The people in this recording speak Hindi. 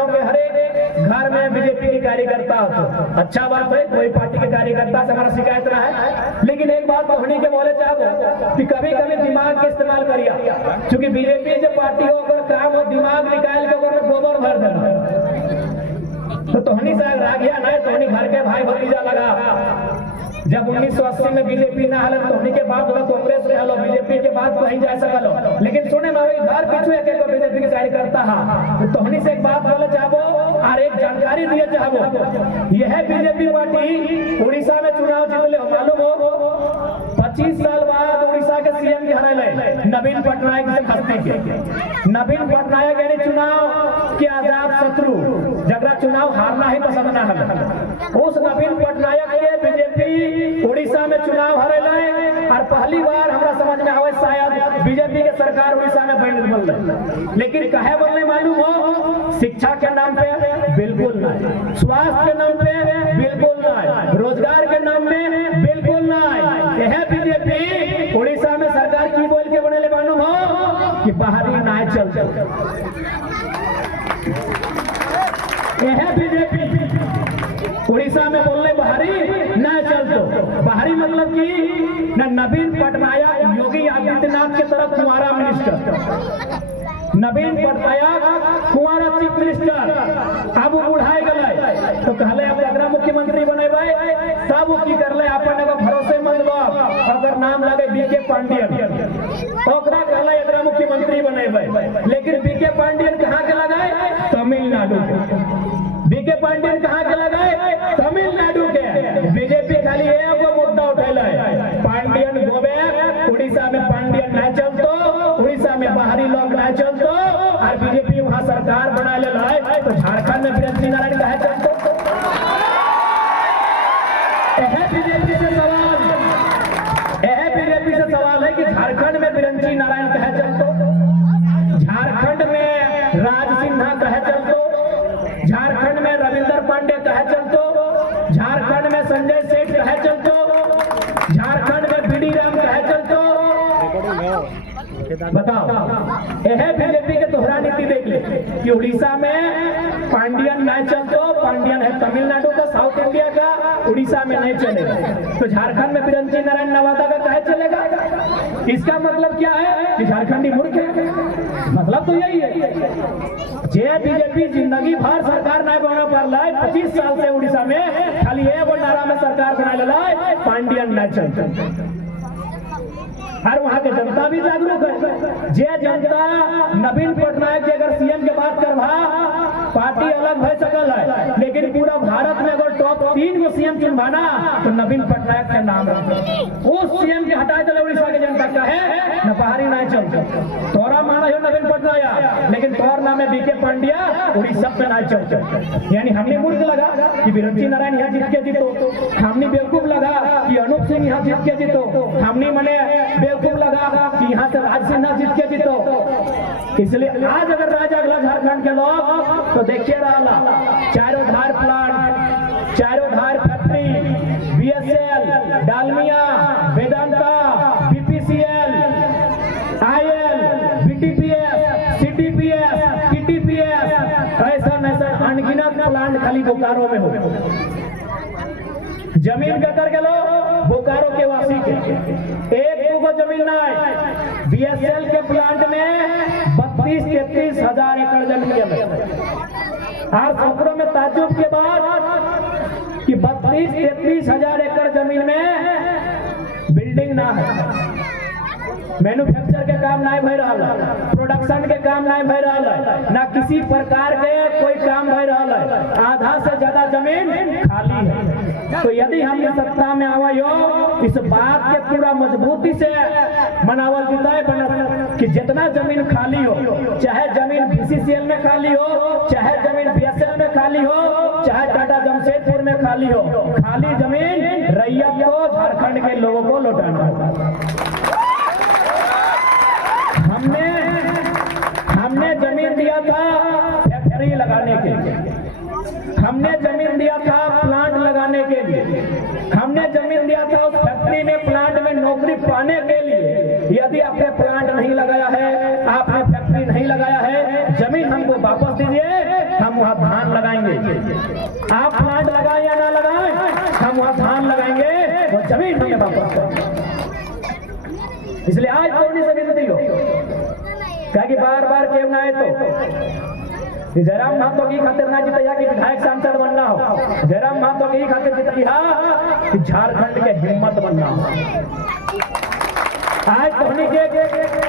गांव के हर एक घर में बीजेपी के कार्यकर्ता होते। अच्छा बात है, कोई पार्टी के कार्यकर्ता से हमारा शिकायत ना है, लेकिन एक बात कहने के बोले चाहो कि कभी कभी दिमाग के इस्तेमाल करिए, क्योंकि बीजेपी जो पार्टी हो अगर काम हो दिमाग निकाल के अगर गोबर भर देना तो तोहनी से रागिया नहीं, तोहनी घर के भाई भतीजा लगा। जब 1980 में बीजेपी ना हल तोहनी के बाद कांग्रेस में हलो, बीजेपी के बाद कहीं जा सकलो, लेकिन सुने में घर पीछू एक बीजेपी के कार्यकर्ता है। तो तोहनी से एक बात बोले चाहबो और एक जानकारी दिए चाहबो, यह बीजेपी पार्टी उड़ीसा में चुनाव जीतले हो, मालूम हो 25 साल बाद उड़ीसा के सीएम के हराइले नवीन पटनायक से हस्ती के। नवीन पटनायक यानी चुनाव के आजाद शत्रु, जगरा चुनाव हारना ही पसंद ना है, उस नवीन पटनायक के बीजेपी उड़ीसा में चुनाव हराइले। और पहली बार हमरा समझ में आवे शायद बीजेपी के सरकार उड़ीसा में बन रही, लेकिन कहे बोलने मालूम हो, शिक्षा के नाम पे बिल्कुल नहीं, स्वास्थ्य के नाम पे बिल्कुल नहीं, रोजगार के नाम में बिल्कुल नहीं। यह बीजेपी उड़ीसा में सरकार की बोल के बने मालूम हो कि बाहरी नाय चल यह बीजेपी उड़ीसा में बोलने बाहरी न चलतो। बाहरी मतलब कि न नवीन पटनायक योगी आदित्यनाथ के तरफ कुंवारा मिनिस्टर, नवीन पटनायक कुंवारा चीफ मिनिस्टर, अब बुढ़ाई गए तो कहले अब अगरा मुख्यमंत्री बनेबे, तब की करले अपन एगो भरोसेमंद बाप अगर नाम लगे बीके पांडियन, ओकरा कहले अगरा मुख्यमंत्री बनेबे। लेकिन बीके पांडियन कहां के लगाए? तमिलनाडु के। बीके पांडियन कहां के लगाए? तमिलनाडु के। बीजेपी खाली एगो मुद्दा उठैले, पांडियन गोबे उड़ीसा में पांडियन ना चलतो, उड़ीसा में बाहरी लोग ना चलतो, और बीजेपी वहां सरकार बना ले तो झारखंड में बिरंची नारायण कहे चलतो। बीजेपी से सवाल, बीजेपी से सवाल है कि झारखंड में बिरंची नारायण कहे चलतो, झारखंड में राज सिन्हा कहे चलतो, झारखंड में रविंदर पांडे कहे चलतो, झारखंड में संजय सेठ कहे चलतो, झारखंड में बीडी राम कहे चलतो। बताओ, यह बीजेपी के दोहरा नीति देख ले कि उड़ीसा में पांडियन नहीं चलतो, पांडियन है तमिलनाडु का, साउथ इंडिया का, उड़ीसा में नहीं चलेगा, तो झारखंड में बिरंची नारायण नवादा का कहे चलेगा? इसका मतलब क्या है कि झारखंडी मूर्ख है, मतलब तो यही है। जे बीजेपी जिंदगी भर सरकार नहीं बना पाला, 25 साल से उड़ीसा में खाली एगो नारा में सरकार बना ले, पांडियन नहीं चलते। और वहां के जनता भी जागरूक है। जे जनता नवीन पटनायक जी अगर सीएम के बात करवा, पार्टी अलग भय सकल है, लेकिन पूरा भारत में अगर टॉप 3 को सीएम चुनवाना तो नवीन पटनायक का नाम रखे। उस सीएम के हटाए चले उड़ीसा के जनता कहे न बाहरी नहीं चलते, तोरा माना हो नवीन पटनायक, लेकिन तोर नाम है बीके पांड्या, उड़ीसा में नहीं चलते। यानी हमने मूर्ख लगा कि बिरंची नारायण यहाँ जीत के जीतो, हमने बेवकूफ लगा कि अनूप सिंह यहाँ जीत के जीतो, हमने मने बेवकूफ लगा कि यहाँ से राज सिन्हा जीत के जीतो। इसलिए आज अगर राज अगला झारखंड के लोग तो देखिए रहा, चारों धार प्लांट, चारों धार factory, BSL, Dalmia, Vedanta, BPCL, IL, BTPS, CTPS, TTPS, ऐसा अनगिनत प्लांट खाली बोकारो में हो। जमीन कतर के लोग बोकारो के वासी के, एक को जमीन ना है। बीएसएल के प्लांट में 32-33 हजार एकड़ जमीन है, और खबरों में ताज्जुब के बाद कि 32-33 हजार एकड़ जमीन में बिल्डिंग ना है, मैन्युफैक्चर के काम नहीं भय रहा है, प्रोडक्शन के काम नहीं भय रहा है, ना किसी प्रकार के कोई काम भय रहा है, आधा से ज्यादा जमीन खाली है। तो यदि हम सत्ता में आवायो, इस बात के पूरा मजबूती से मनावल जिताए कि जितना जमीन खाली हो, चाहे जमीन बीसीसीएल में खाली हो, चाहे जमीन बीएसएल में खाली हो, चाहे टाटा जमशेदपुर में खाली हो, खाली जमीन रैयत को, झारखंड के लोगों को लौटाना होगा। हमने जमीन दिया था फैक्ट्री लगाने के लिए, हमने जमीन दिया था प्लांट लगाने के लिए, हमने जमीन दिया था उस फैक्ट्री में, प्लांट में नौकरी पाने के लिए। यदि आपने प्लांट नहीं लगाया है, आपने फैक्ट्री नहीं लगाया है, जमीन हमको वापस दीजिए, हम वहां आप प्लांट लगाए या ना लगाए, हम वहां धान लगाएंगे, वो जमीन हमें वापस करेंगे। इसलिए आज कौन सी विनती हो क्या कि बार बार क्यों ना है तो जयराम महतो की खातिर ना जितैया कि विधायक सांसद बनना हो, जयराम महतो की खातिर जितैया कि झारखंड के हिम्मत बनना हो। आज धोनी के